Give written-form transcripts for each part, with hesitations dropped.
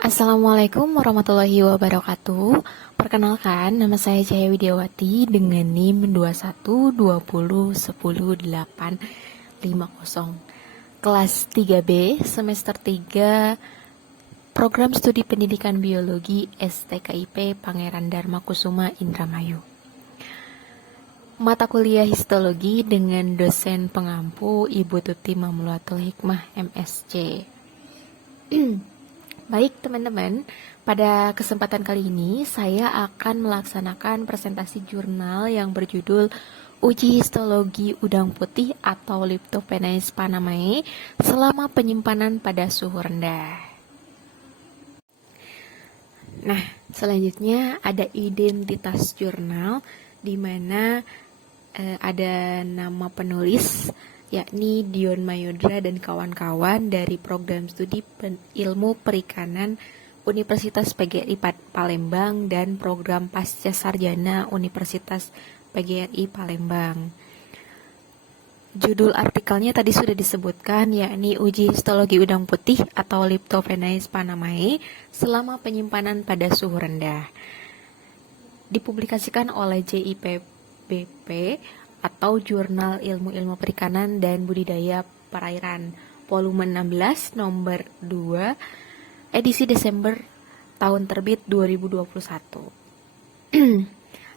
Assalamualaikum warahmatullahi wabarakatuh. Perkenalkan, nama saya Cahaya Widiawati dengan NIM 2120100850. Kelas 3B, semester 3, Program Studi Pendidikan Biologi STKIP Pangeran Dharma Kusuma Indramayu. Mata kuliah histologi dengan dosen pengampu Ibu Tuti Mamluatul Hikmah MSc. Baik teman-teman, pada kesempatan kali ini saya akan melaksanakan presentasi jurnal yang berjudul Uji Histologi Udang Putih atau Leptopenaeus panamae selama penyimpanan pada suhu rendah. Nah, selanjutnya ada identitas jurnal di mana ada nama penulis yakni Dion Mayodra dan kawan-kawan dari Program Studi Ilmu Perikanan Universitas PGRI Palembang dan Program Pasca Sarjana Universitas PGRI Palembang. Judul artikelnya tadi sudah disebutkan, yakni Uji Histologi Udang Putih atau Leptopenaeus panamae selama penyimpanan pada suhu rendah. Dipublikasikan oleh JIPBP atau Jurnal Ilmu-Ilmu Perikanan dan Budidaya Perairan, volume 16, nomor 2, edisi Desember tahun terbit 2021.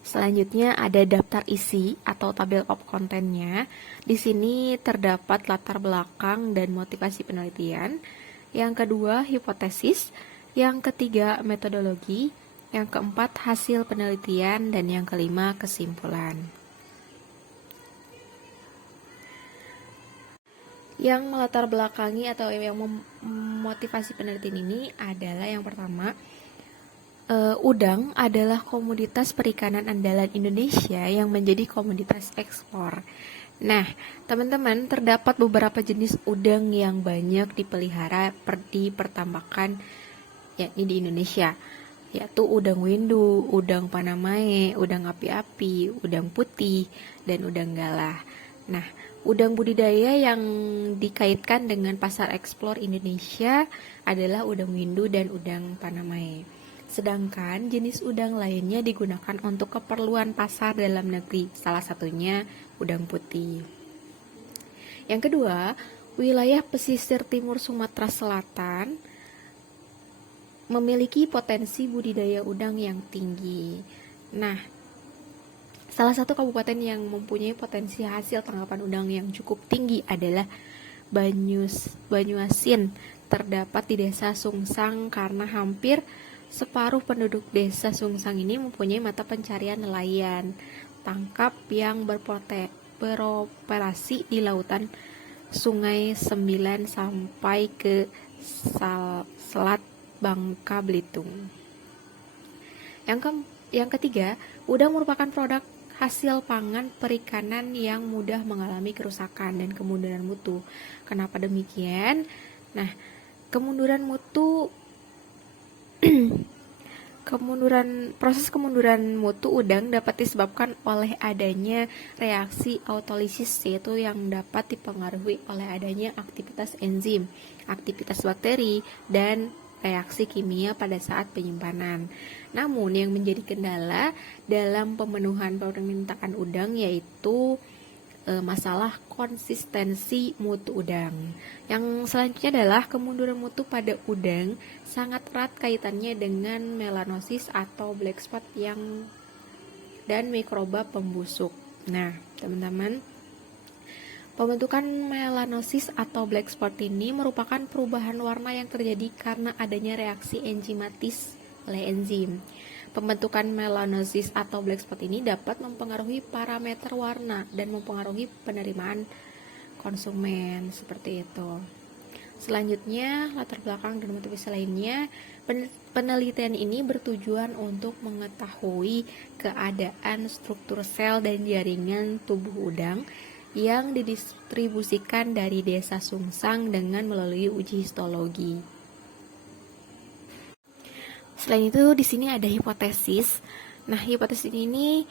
Selanjutnya ada daftar isi atau tabel of content-nya. Di sini terdapat latar belakang dan motivasi penelitian. Yang kedua, hipotesis. Yang ketiga, metodologi. Yang keempat, hasil penelitian. Dan yang kelima, kesimpulan. Yang melatar belakangi atau yang memotivasi penelitian ini adalah yang pertama, udang adalah komoditas perikanan andalan Indonesia yang menjadi komoditas ekspor. Nah, teman-teman, terdapat beberapa jenis udang yang banyak dipelihara di pertambakan yakni di Indonesia, yaitu udang windu, udang panamae, udang api-api, udang putih, dan udang galah. Nah, udang budidaya yang dikaitkan dengan pasar ekspor Indonesia adalah udang windu dan udang panamae. Sedangkan jenis udang lainnya digunakan untuk keperluan pasar dalam negeri, salah satunya udang putih. Yang kedua, wilayah pesisir timur Sumatera Selatan memiliki potensi budidaya udang yang tinggi. Nah, salah satu kabupaten yang mempunyai potensi hasil tangkapan udang yang cukup tinggi adalah Banyuasin, terdapat di desa Sungsang karena hampir separuh penduduk desa Sungsang ini mempunyai mata pencarian nelayan tangkap yang beroperasi di lautan Sungai Sembilan sampai ke Selat Bangka Belitung. Yang ketiga, udang merupakan produk hasil pangan perikanan yang mudah mengalami kerusakan dan kemunduran mutu. Kenapa demikian? Nah, kemunduran mutu proses kemunduran mutu udang dapat disebabkan oleh adanya reaksi autolisis, yaitu yang dapat dipengaruhi oleh adanya aktivitas enzim, aktivitas bakteri, dan reaksi kimia pada saat penyimpanan. Namun yang menjadi kendala dalam pemenuhan permintaan udang yaitu masalah konsistensi mutu udang. Yang selanjutnya adalah kemunduran mutu pada udang sangat erat kaitannya dengan melanosis atau black spot dan mikroba pembusuk. Nah, teman-teman, pembentukan melanosis atau black spot ini merupakan perubahan warna yang terjadi karena adanya reaksi enzimatis oleh enzim. Pembentukan melanosis atau black spot ini dapat mempengaruhi parameter warna dan mempengaruhi penerimaan konsumen, seperti itu. Selanjutnya, latar belakang dan motivasi lainnya, penelitian ini bertujuan untuk mengetahui keadaan struktur sel dan jaringan tubuh udang yang didistribusikan dari desa Sungsang dengan melalui uji histologi. Selain itu, di sini ada hipotesis. Nah, hipotesis ini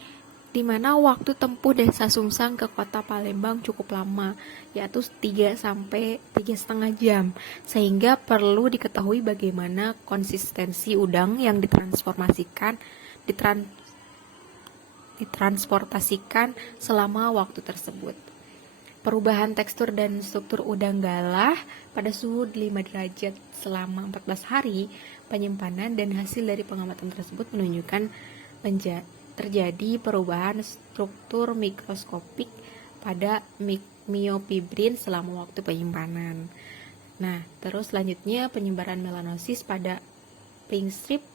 di mana waktu tempuh Desa Sumsang ke kota Palembang cukup lama, yaitu 3 sampai 3,5 jam. Sehingga perlu diketahui bagaimana konsistensi udang yang ditransportasikan selama waktu tersebut. Perubahan tekstur dan struktur udang galah pada suhu 5 derajat selama 14 hari penyimpanan, dan hasil dari pengamatan tersebut menunjukkan terjadi perubahan struktur mikroskopik pada myofibrin selama waktu penyimpanan. Nah, terus selanjutnya penyebaran melanosis pada pink strip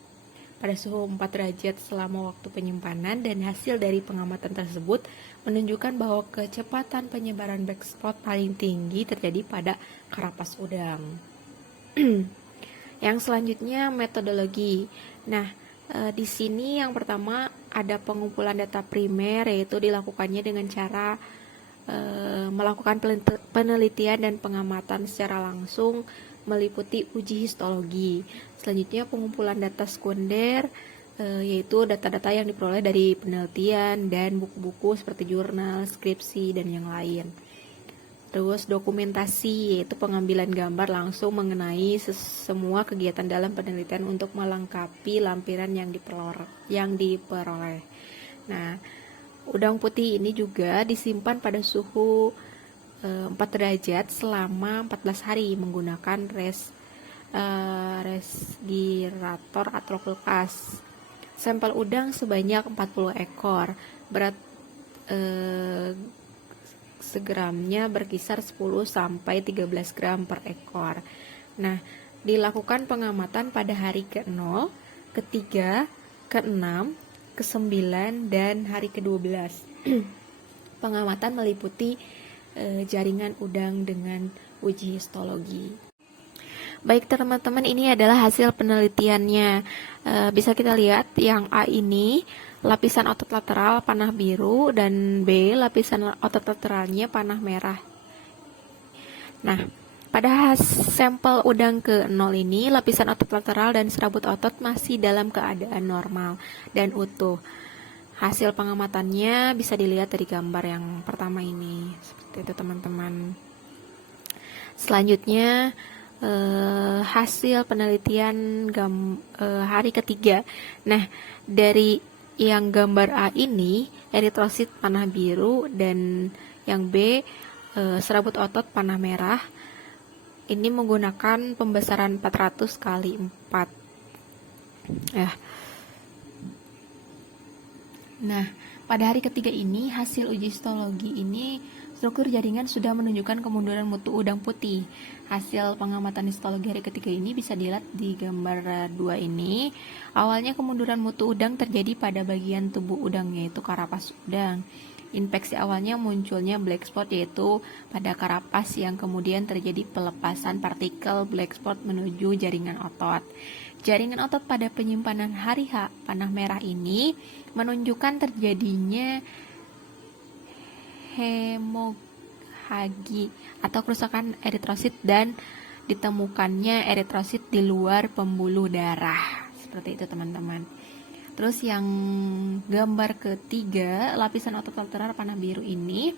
pada suhu 4 derajat selama waktu penyimpanan, dan hasil dari pengamatan tersebut menunjukkan bahwa kecepatan penyebaran black spot paling tinggi terjadi pada karapas udang. Yang selanjutnya metodologi. Nah, di sini yang pertama ada pengumpulan data primer, yaitu dilakukannya dengan cara melakukan penelitian dan pengamatan secara langsung meliputi uji histologi. Selanjutnya pengumpulan data sekunder, yaitu data-data yang diperoleh dari penelitian dan buku-buku seperti jurnal, skripsi, dan yang lain. Terus dokumentasi, yaitu pengambilan gambar langsung mengenai semua kegiatan dalam penelitian untuk melengkapi lampiran yang diperoleh. Nah, udang putih ini juga disimpan pada suhu 4 derajat selama 14 hari menggunakan resgirator atau kulkas. Sampel udang sebanyak 40 ekor, berat segramnya berkisar 10 sampai 13 gram per ekor. Nah, dilakukan pengamatan pada hari ke-0, ke-3, ke-6, ke-9, dan hari ke-12. Pengamatan meliputi jaringan udang dengan uji histologi. Baik teman-teman, ini adalah hasil penelitiannya. Bisa kita lihat yang A ini lapisan otot lateral panah biru, dan B lapisan otot lateralnya panah merah. Nah, pada sampel udang ke-0 ini lapisan otot lateral dan serabut otot masih dalam keadaan normal dan utuh. Hasil pengamatannya bisa dilihat dari gambar yang pertama ini. Seperti itu teman-teman. Selanjutnya hasil penelitian hari ketiga. Nah, dari yang gambar A ini eritrosit panah biru, dan yang B serabut otot panah merah. Ini menggunakan pembesaran 400 kali 4. Nah, pada hari ketiga ini hasil uji histologi ini struktur jaringan sudah menunjukkan kemunduran mutu udang putih. Hasil pengamatan histologi hari ketiga ini bisa dilihat di gambar 2 ini. Awalnya kemunduran mutu udang terjadi pada bagian tubuh udang, yaitu karapas udang. Infeksi awalnya munculnya black spot, yaitu pada karapas, yang kemudian terjadi pelepasan partikel black spot menuju jaringan otot. Jaringan otot pada penyimpanan hari H panah merah ini menunjukkan terjadinya hemohagi atau kerusakan eritrosit, dan ditemukannya eritrosit di luar pembuluh darah. Seperti itu teman-teman. Terus yang gambar ketiga, lapisan otot lateral panah biru ini,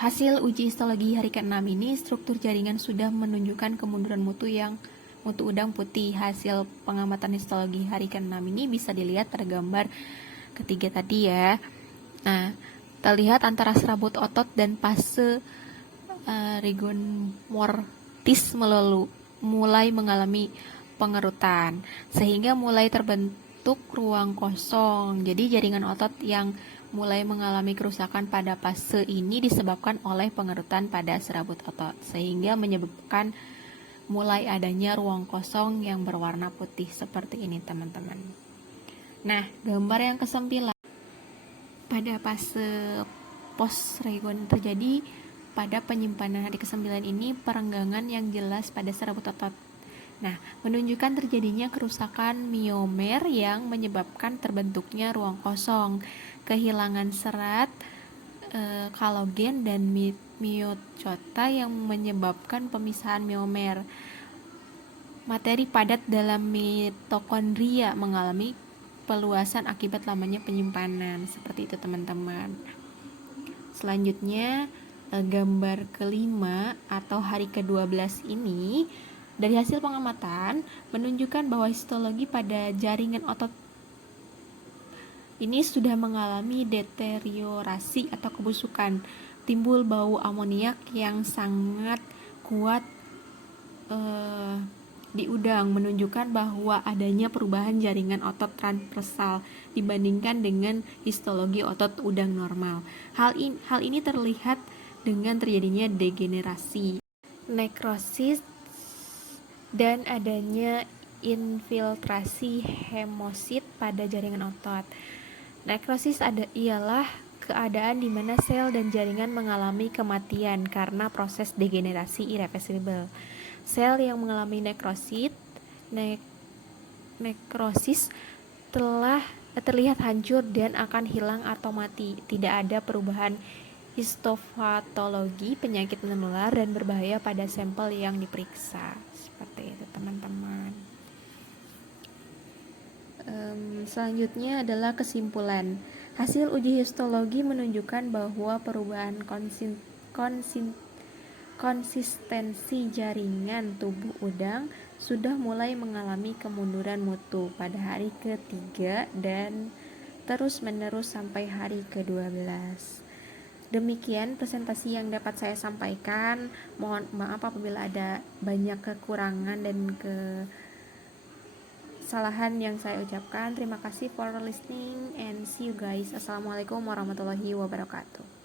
hasil uji histologi hari ke-6 ini struktur jaringan sudah menunjukkan kemunduran mutu udang putih. Hasil pengamatan histologi hari ke-6 ini bisa dilihat pada gambar ketiga tadi ya. Nah, terlihat antara serabut otot dan fase rigor mortis mulai mengalami pengerutan, sehingga mulai terbentuk ruang kosong. Jadi jaringan otot yang mulai mengalami kerusakan pada fase ini disebabkan oleh pengerutan pada serabut otot, sehingga menyebabkan mulai adanya ruang kosong yang berwarna putih seperti ini teman-teman. Nah, gambar yang ke-9, pada fase post-regon terjadi pada penyimpanan hari ke-9 ini perenggangan yang jelas pada serabut otot. Nah, menunjukkan terjadinya kerusakan miomer yang menyebabkan terbentuknya ruang kosong, kehilangan serat, kolagen, dan miocota yang menyebabkan pemisahan miomer. Materi padat dalam mitokondria mengalami peluasan akibat lamanya penyimpanan. Seperti itu teman-teman. Selanjutnya gambar kelima atau hari ke-12 ini dari hasil pengamatan menunjukkan bahwa histologi pada jaringan otot ini sudah mengalami deteriorasi atau kebusukan. Timbul bau amoniak yang sangat kuat di udang, menunjukkan bahwa adanya perubahan jaringan otot transversal dibandingkan dengan histologi otot udang normal. Hal ini terlihat dengan terjadinya degenerasi, nekrosis, dan adanya infiltrasi hemosit pada jaringan otot. Nekrosis ialah keadaan di mana sel dan jaringan mengalami kematian karena proses degenerasi irreversibel. Sel yang mengalami nekrosis telah terlihat hancur dan akan hilang atau mati. Tidak ada perubahan histopatologi, penyakit menular dan berbahaya pada sampel yang diperiksa. Seperti itu teman-teman. Selanjutnya adalah kesimpulan. Hasil uji histologi menunjukkan bahwa perubahan konsistensi jaringan tubuh udang sudah mulai mengalami kemunduran mutu pada hari ke-3 dan terus-menerus sampai hari ke-12. Demikian presentasi yang dapat saya sampaikan. Mohon maaf apabila ada banyak kekurangan dan kesalahan yang saya ucapkan. Terima kasih for listening and see you guys. Assalamualaikum warahmatullahi wabarakatuh.